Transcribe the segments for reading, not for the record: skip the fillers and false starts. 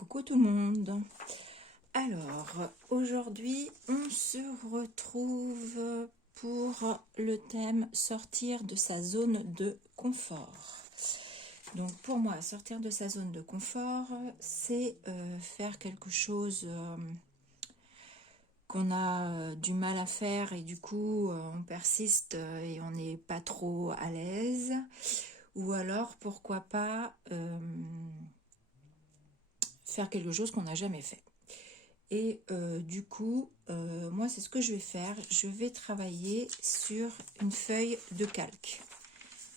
Coucou tout le monde. Alors, aujourd'hui, on se retrouve pour le thème sortir de sa zone de confort. Donc pour moi, sortir de sa zone de confort, c'est faire quelque chose qu'on a du mal à faire et du coup on persiste et on n'est pas trop à l'aise. Ou alors, pourquoi pas faire quelque chose qu'on n'a jamais fait. Et du coup, moi, c'est ce que je vais faire. Je vais travailler sur une feuille de calque.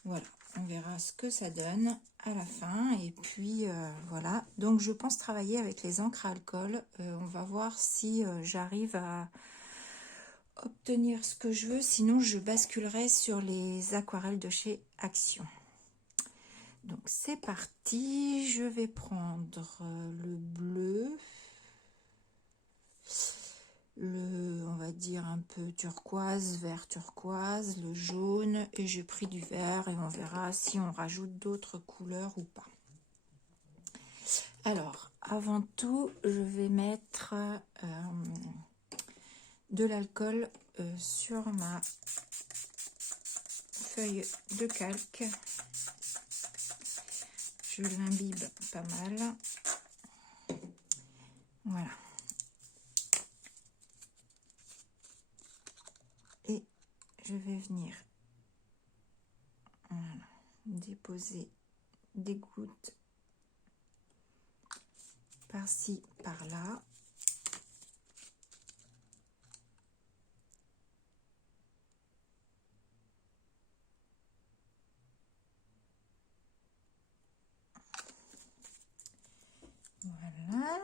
Voilà, on verra ce que ça donne à la fin. Et puis, voilà. Donc, je pense travailler avec les encres à alcool. On va voir si j'arrive à obtenir ce que je veux. Sinon, je basculerai sur les aquarelles de chez Action. Donc, c'est parti. Je vais prendre le bleu. On va dire un peu turquoise, vert turquoise, le jaune, et j'ai pris du vert et on verra si on rajoute d'autres couleurs ou pas. Alors, avant tout, je vais mettre de l'alcool sur ma feuille de calque. Je l'imbibe pas mal. Voilà. Et je vais venir déposer des gouttes par-ci, par-là. Voilà.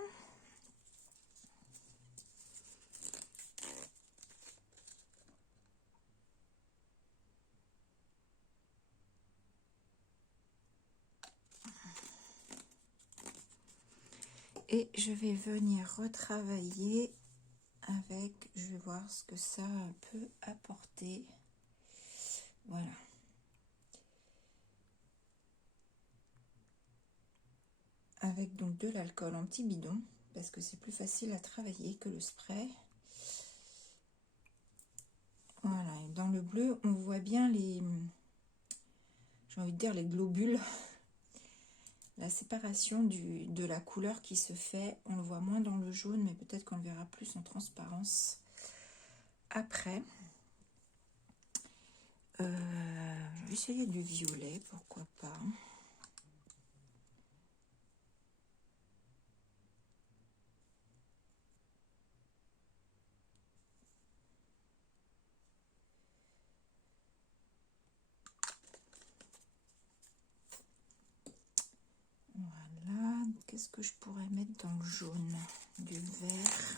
Et je vais venir retravailler avec, je vais voir ce que ça peut apporter. Voilà. Avec donc de l'alcool en petit bidon, parce que c'est plus facile à travailler que le spray. Voilà, et dans le bleu, on voit bien les, j'ai envie de dire les globules, la séparation de la couleur qui se fait. On le voit moins dans le jaune, mais peut-être qu'on le verra plus en transparence après. Je vais essayer du violet, pourquoi pas. Voilà, qu'est-ce que je pourrais mettre dans le jaune? Du vert.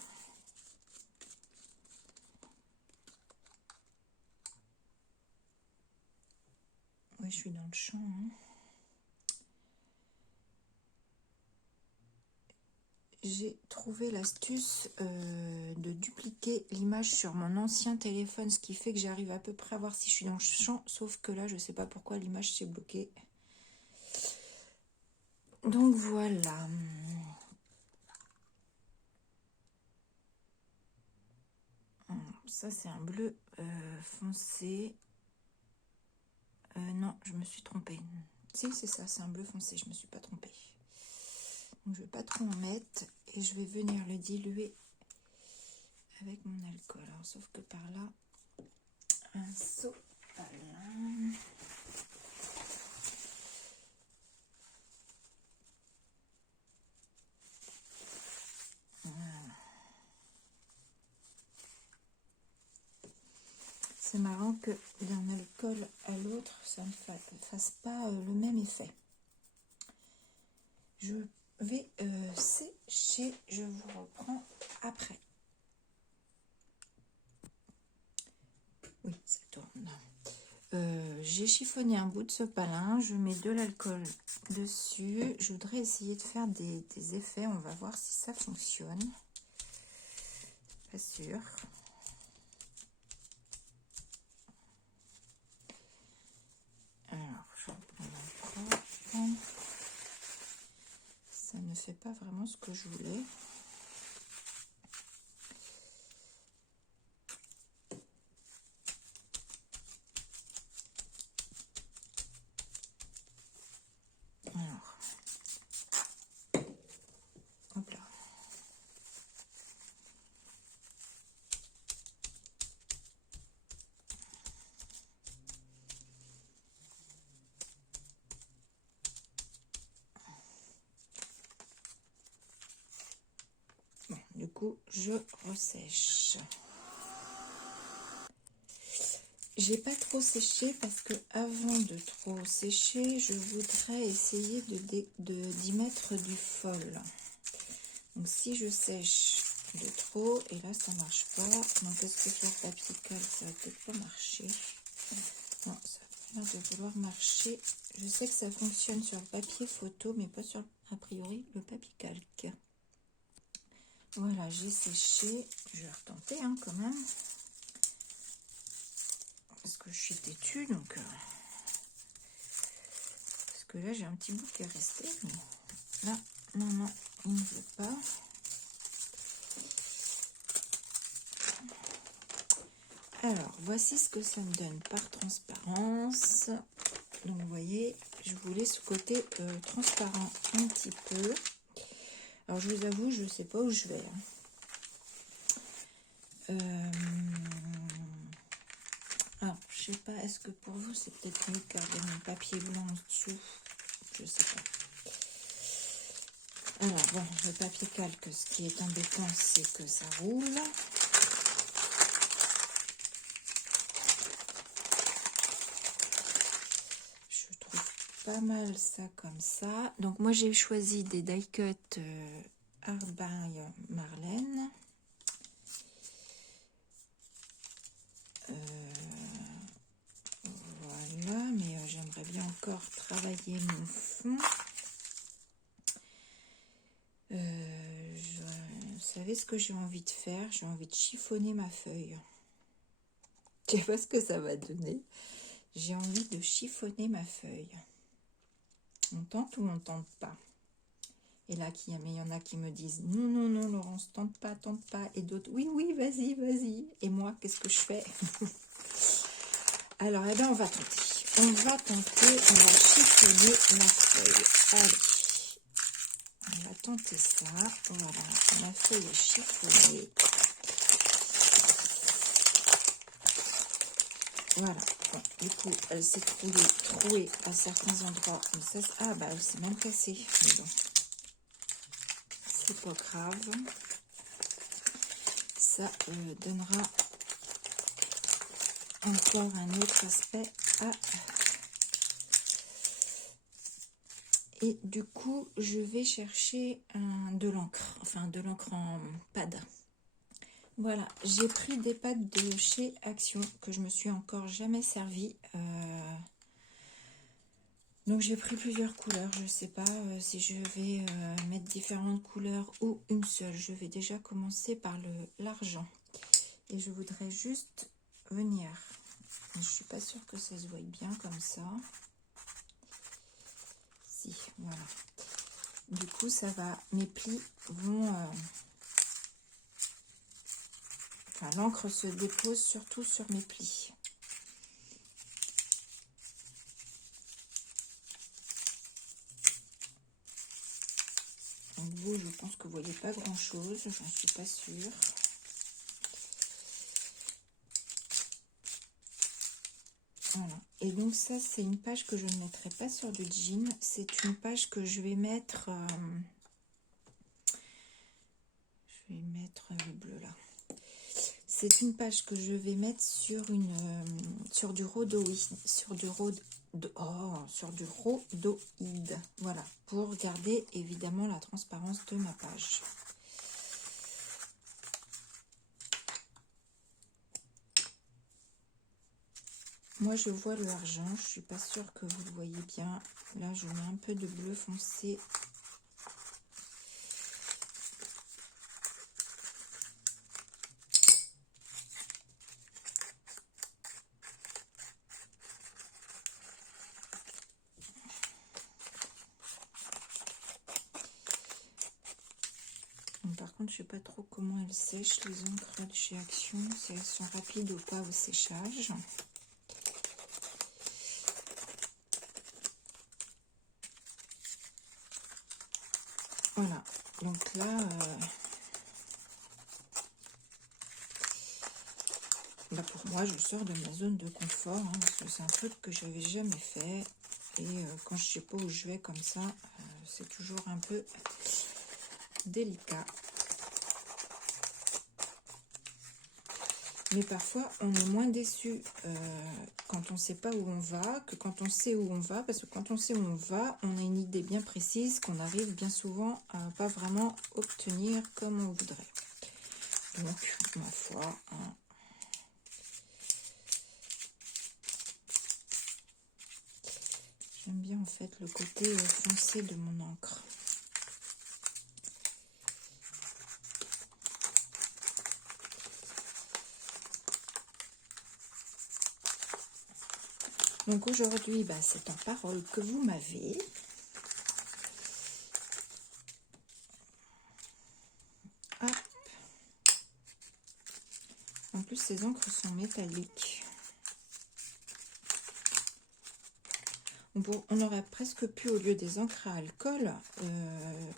Oui, je suis dans le champ. J'ai trouvé l'astuce de dupliquer l'image sur mon ancien téléphone, ce qui fait que j'arrive à peu près à voir si je suis dans le champ, sauf que là, je ne sais pas pourquoi l'image s'est bloquée. Donc voilà. Ça, c'est un bleu foncé. Non, je me suis trompée. Si, c'est ça, c'est un bleu foncé, je ne me suis pas trompée. Donc, je ne vais pas trop en mettre et je vais venir le diluer avec mon alcool. Alors, sauf que par là, un seau à lin. C'est marrant que d'un alcool à l'autre, ça ne fasse pas le même effet. Je vais sécher, je vous reprends après. Oui, ça tourne. J'ai chiffonné un bout de sopalin, je mets de l'alcool dessus. Je voudrais essayer de faire des effets, on va voir si ça fonctionne. Pas sûr. Alors, je reprends mon propre. ça ne fait pas vraiment ce que je voulais. Alors, hop là. Bon, du coup, je ressèche. J'ai pas trop séché parce que avant de trop sécher, je voudrais essayer d'y mettre du fol. Donc si je sèche de trop, et là ça marche pas, donc est-ce que sur le papier calque ça va peut-être pas marcher? Non, ça a l'air de vouloir marcher. Je sais que ça fonctionne sur le papier photo, mais pas sur, a priori, le papier calque. Voilà, j'ai séché. Je vais retenter hein, quand même. Parce que je suis têtue, donc... parce que là, j'ai un petit bout qui est resté. Mais là, non, il ne veut pas. Alors, voici ce que ça me donne par transparence. Donc, vous voyez, je voulais ce côté transparent un petit peu. Alors, je vous avoue, je ne sais pas où je vais. Alors, je sais pas, est-ce que pour vous, c'est peut-être mieux de garder mon papier blanc en dessous? Je sais pas. Alors, bon, le papier calque, ce qui est embêtant, c'est que ça roule. Je trouve pas mal ça comme ça. Donc, moi, j'ai choisi des die cut Art by Marlène. Voilà, mais j'aimerais bien encore travailler mon fond. Vous savez ce que j'ai envie de faire? J'ai envie de chiffonner ma feuille. Je sais pas ce que ça va donner. J'ai envie de chiffonner ma feuille. On tente ou on tente pas? Et là, mais il y en a qui me disent non, non, non, Laurence, tente pas. Et d'autres, oui, oui, vas-y, vas-y. Et moi, qu'est-ce que je fais? Alors, eh bien, on va tenter. On va chiffonner la feuille. Allez. On va tenter ça. Voilà, ma feuille est chiffonnée. Voilà. Bon, du coup, elle s'est trouée à certains endroits. Mais ça, ah, bah, elle s'est même cassée. Mais bon, c'est pas grave. Ça donnera encore un autre aspect à... Et du coup, je vais chercher de l'encre. Enfin, de l'encre en pad. Voilà, j'ai pris des pads de chez Action que je me suis encore jamais servi. Donc j'ai pris plusieurs couleurs. Je ne sais pas si je vais mettre différentes couleurs ou une seule. Je vais déjà commencer par l'argent. Et je voudrais juste venir. Je ne suis pas sûre que ça se voie bien comme ça. Si, voilà. Du coup, ça va. Mes plis vont... enfin, l'encre se dépose surtout sur mes plis. Donc vous, je pense que vous voyez pas grand chose, j'en suis pas sûre. Voilà. Et donc ça, c'est une page que je ne mettrai pas sur du jean. C'est une page que je vais mettre... je vais mettre le bleu là. C'est une page que je vais mettre sur sur du rhodoïde. Sur du rhodoïde. Voilà. Pour garder évidemment la transparence de ma page. Moi, je vois le argent. Je suis pas sûre que vous le voyez bien. Là, je mets un peu de bleu foncé. Donc, par contre, je sais pas trop comment elles sèchent, les encres de chez Action, si elles sont rapides ou pas au séchage. Voilà, donc là, bah pour moi, je sors de ma zone de confort, hein, parce que c'est un truc que j'avais jamais fait. Et quand je sais pas où je vais comme ça, c'est toujours un peu délicat. Mais parfois, on est moins déçu quand on ne sait pas où on va que quand on sait où on va. Parce que quand on sait où on va, on a une idée bien précise qu'on arrive bien souvent à pas vraiment obtenir comme on voudrait. Donc, ma foi, hein, j'aime bien en fait le côté foncé de mon encre. Donc aujourd'hui, bah, c'est en parole que vous m'avez. Hop. En plus, ces encres sont métalliques. On aurait presque pu, au lieu des encres à alcool,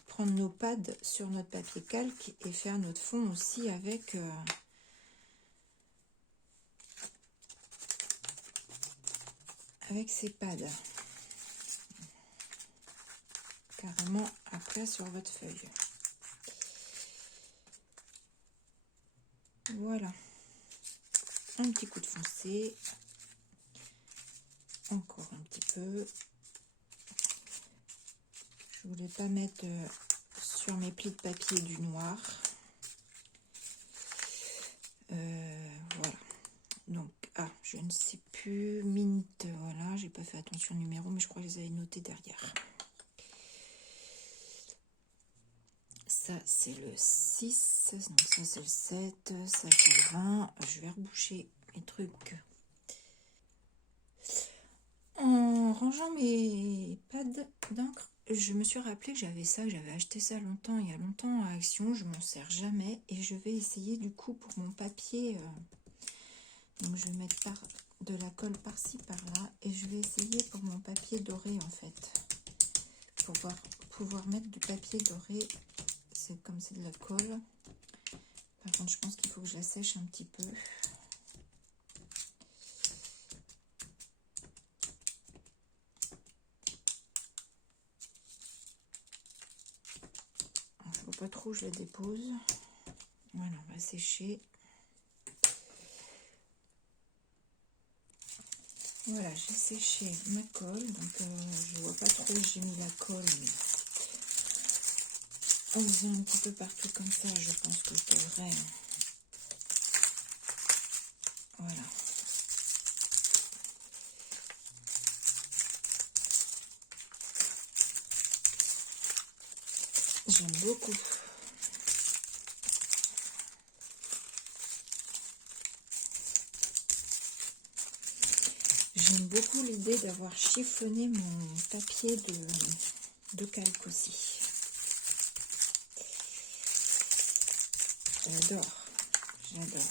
prendre nos pads sur notre papier calque et faire notre fond aussi avec ces pads. Carrément après sur votre feuille. Voilà. Un petit coup de foncé. Encore un petit peu. Je voulais pas mettre sur mes plis de papier du noir. Voilà. Donc, je ne sais plus, mint, voilà, j'ai pas fait attention au numéro, mais je crois que je les avais notés derrière. Ça, c'est le 6, donc ça, c'est le 7, ça, c'est le 20. Je vais reboucher mes trucs. En rangeant mes pads d'encre, je me suis rappelé que j'avais ça, que j'avais acheté ça longtemps, il y a longtemps à Action, je m'en sers jamais, et je vais essayer du coup pour mon papier, donc je vais mettre de la colle par-ci par-là, et je vais essayer pour mon papier doré en fait, pour pouvoir mettre du papier doré, c'est comme c'est de la colle. Par contre, je pense qu'il faut que je la sèche un petit peu. Je ne vois pas trop où je la dépose. Voilà, on va sécher. Voilà, j'ai séché ma colle. Donc, je vois pas trop où j'ai mis la colle. Mais en faisant un petit peu partout comme ça, je pense que je devrais. Voilà. J'aime beaucoup. J'aime beaucoup l'idée d'avoir chiffonné mon papier de calque aussi. J'adore. J'adore.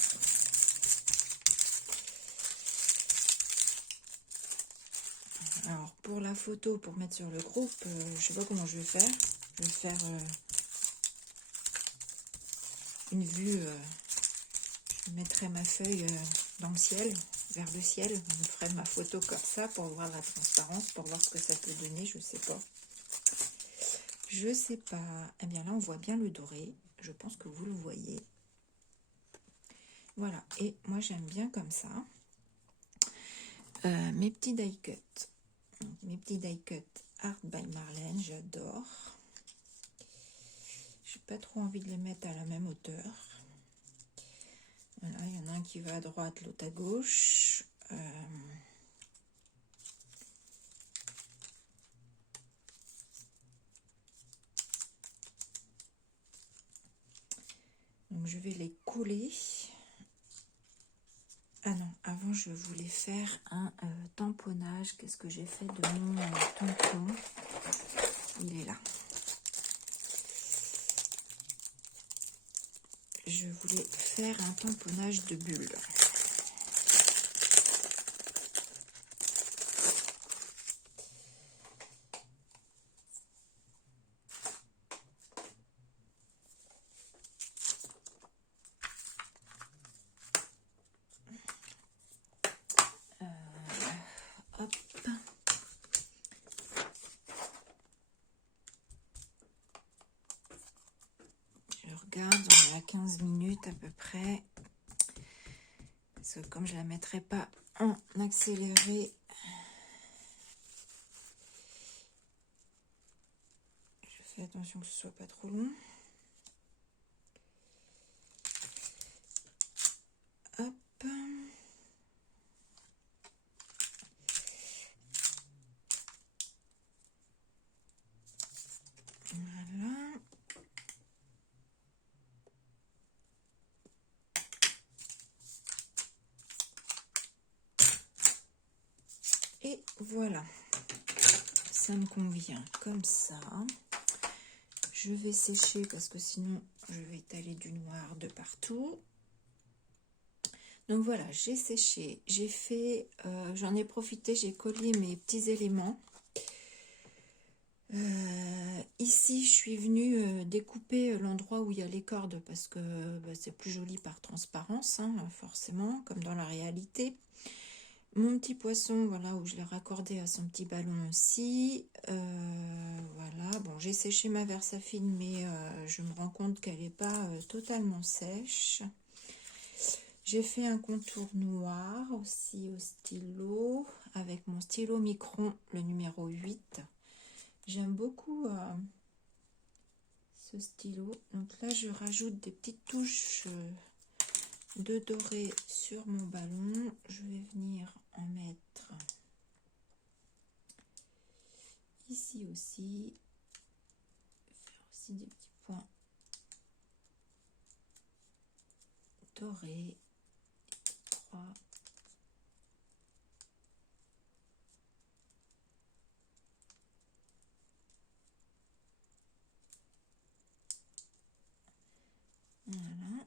Alors, pour la photo, pour mettre sur le groupe, je sais pas comment je vais faire. Je vais faire une vue, je mettrai ma feuille dans le ciel, vers le ciel. Je ferai ma photo comme ça pour voir la transparence, pour voir ce que ça peut donner, je sais pas. Je sais pas. Eh bien là, on voit bien le doré. Je pense que vous le voyez. Voilà, et moi j'aime bien comme ça. Mes petits die cut. Mes petits die cut Art by Marlène, j'adore. J'ai pas trop envie de les mettre à la même hauteur. Voilà, il y en a un qui va à droite, l'autre à gauche. Donc je vais les coller. Ah non, avant je voulais faire un tamponnage. Qu'est-ce que j'ai fait de mon tampon? Il est là. je voulais faire un tamponnage de bulles. Hop. Je regarde, on est à 15 minutes à peu près. Parce que comme je la mettrai pas en accéléré, je fais attention que ce soit pas trop long. Hop. Voilà. Et voilà. Ça me convient comme ça. Je vais sécher parce que sinon je vais étaler du noir de partout. Donc voilà, j'ai séché, j'ai fait, j'en ai profité, j'ai collé mes petits éléments. Ici, je suis venue découper l'endroit où il y a les cordes parce que bah, c'est plus joli par transparence, hein, forcément, comme dans la réalité. Mon petit poisson, voilà, où je l'ai raccordé à son petit ballon aussi. Voilà, bon, j'ai séché ma Versafine, mais je me rends compte qu'elle n'est pas totalement sèche. J'ai fait un contour noir aussi au stylo, avec mon stylo Micron, le numéro 8. J'aime beaucoup ce stylo. Donc là, je rajoute des petites touches de doré sur mon ballon. Je vais venir en mettre ici aussi. Faire aussi des petits points dorés. 3. Voilà.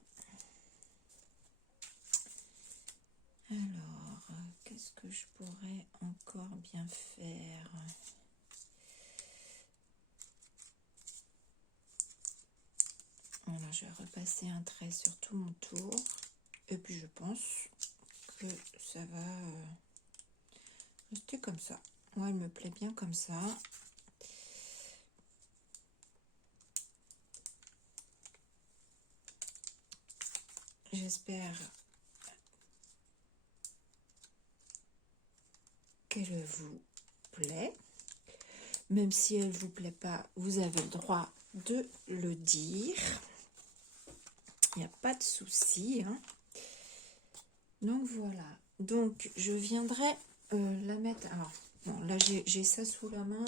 Alors, qu'est-ce que je pourrais encore bien faire? Voilà, je vais repasser un trait sur tout mon tour. Et puis, je pense que ça va rester comme ça. Moi, elle me plaît bien comme ça. J'espère qu'elle vous plaît. Même si elle ne vous plaît pas, vous avez le droit de le dire. Il n'y a pas de souci. Hein. Donc voilà. Donc je viendrai la mettre. Alors, bon, là j'ai ça sous la main.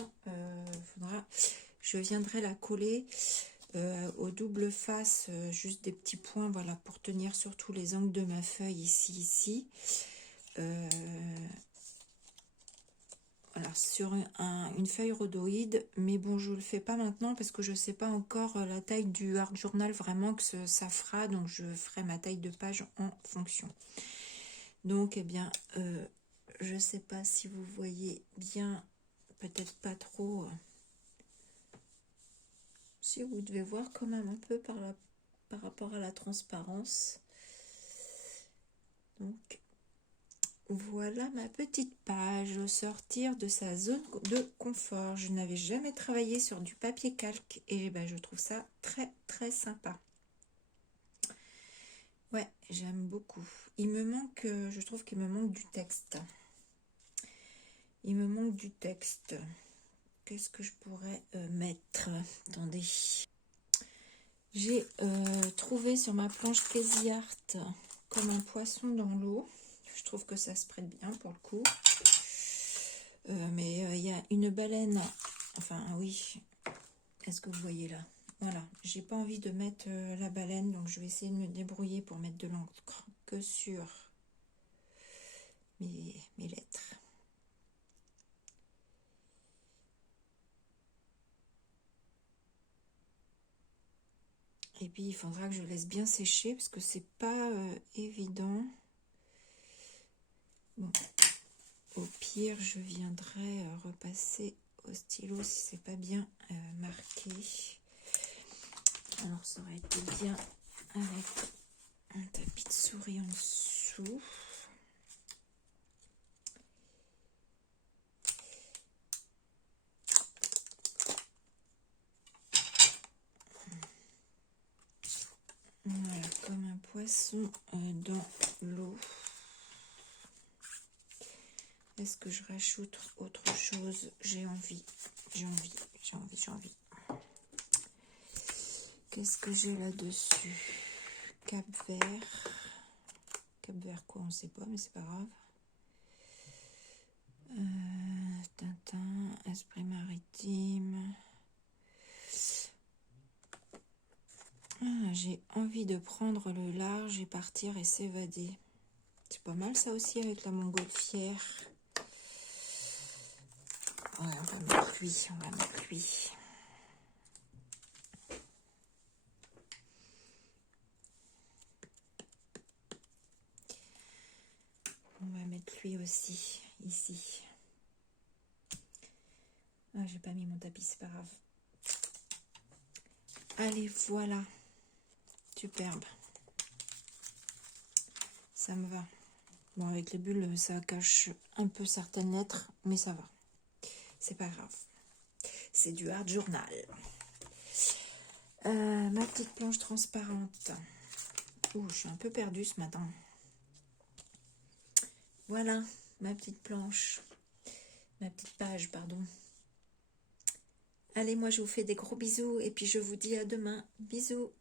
Je viendrai la coller au double face, juste des petits points, voilà, pour tenir sur tous les angles de ma feuille ici. Voilà, sur une feuille rhodoïde, mais bon, je ne le fais pas maintenant parce que je ne sais pas encore la taille du Art Journal vraiment que ça fera, donc je ferai ma taille de page en fonction. Donc, eh bien, je ne sais pas si vous voyez bien, peut-être pas trop. Si vous devez voir quand même un peu par rapport à la transparence. Donc, voilà ma petite page, au sortir de sa zone de confort. Je n'avais jamais travaillé sur du papier calque et ben, je trouve ça très très sympa. Ouais, j'aime beaucoup. Il me manque, je trouve qu'il me manque du texte. Il me manque du texte. Qu'est-ce que je pourrais mettre? Attendez. J'ai trouvé sur ma planche Crazy Art comme un poisson dans l'eau. Je trouve que ça se prête bien pour le coup. Mais il y a une baleine. Enfin, oui. Est-ce que vous voyez là? Voilà. J'ai pas envie de mettre la baleine. Donc, je vais essayer de me débrouiller pour mettre de l'encre que sur mes lettres. Et puis il faudra que je laisse bien sécher parce que c'est pas évident. Bon, au pire, je viendrai repasser au stylo si c'est pas bien marqué. Alors ça aurait été bien avec un tapis de souris en dessous. Voilà, comme un poisson dans l'eau. Est-ce que je rajoute autre chose? J'ai envie. Qu'est-ce que j'ai là-dessus? Cap-Vert. Cap-Vert quoi, on ne sait pas, mais c'est pas grave. Tintin, Esprit maritime. Ah, j'ai envie de prendre le large et partir et s'évader. C'est pas mal ça aussi avec la montgolfière. Ouais, on va mettre lui, On va mettre lui aussi, ici. Ah, j'ai pas mis mon tapis, c'est pas grave. Allez, voilà. Superbe. Ça me va. Bon, avec les bulles, ça cache un peu certaines lettres, mais ça va. C'est pas grave. C'est du hard journal. Ma petite planche transparente. Oh, je suis un peu perdue ce matin. Voilà, ma petite planche. Ma petite page, pardon. Allez, moi, je vous fais des gros bisous et puis je vous dis à demain. Bisous.